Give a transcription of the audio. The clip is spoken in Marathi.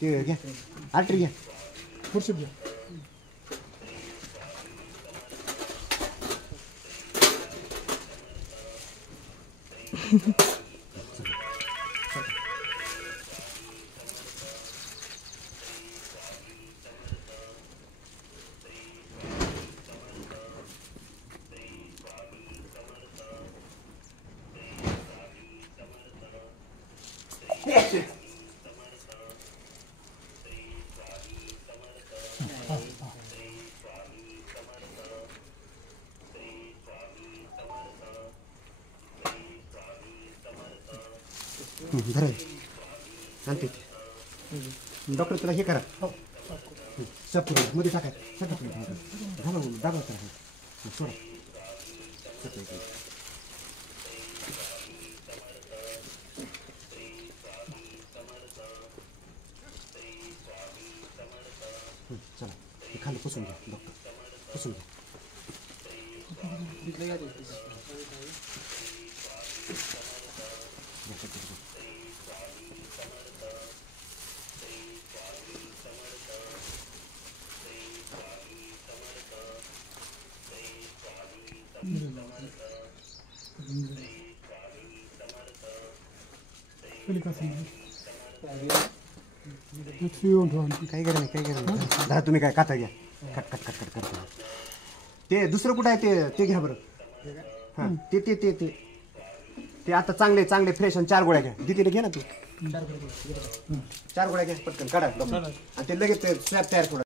ते घ्या आर्टरी घ्या खुर्शी घ्या धरा आणते डॉक्टर तुला हे करा सप मध्ये टाकाय दाबा दाबा करा सोडा चला हे खाली पुसून घ्या डॉक्टर पुसून घ्या काही करा काही करा दादा तुम्ही काय काटा घ्या कट कट कट कट करता ते दुसरं कुठं आहे ते घ्या बरं हां ते ते ते ते ते आता चांगले चांगले फ्रेश आणि 4 गोळ्या घ्या दिदीला घे ना तू 4 गोळ्या घ्या पटकन काढा आणि ते लगेच स्लॅब तयार करा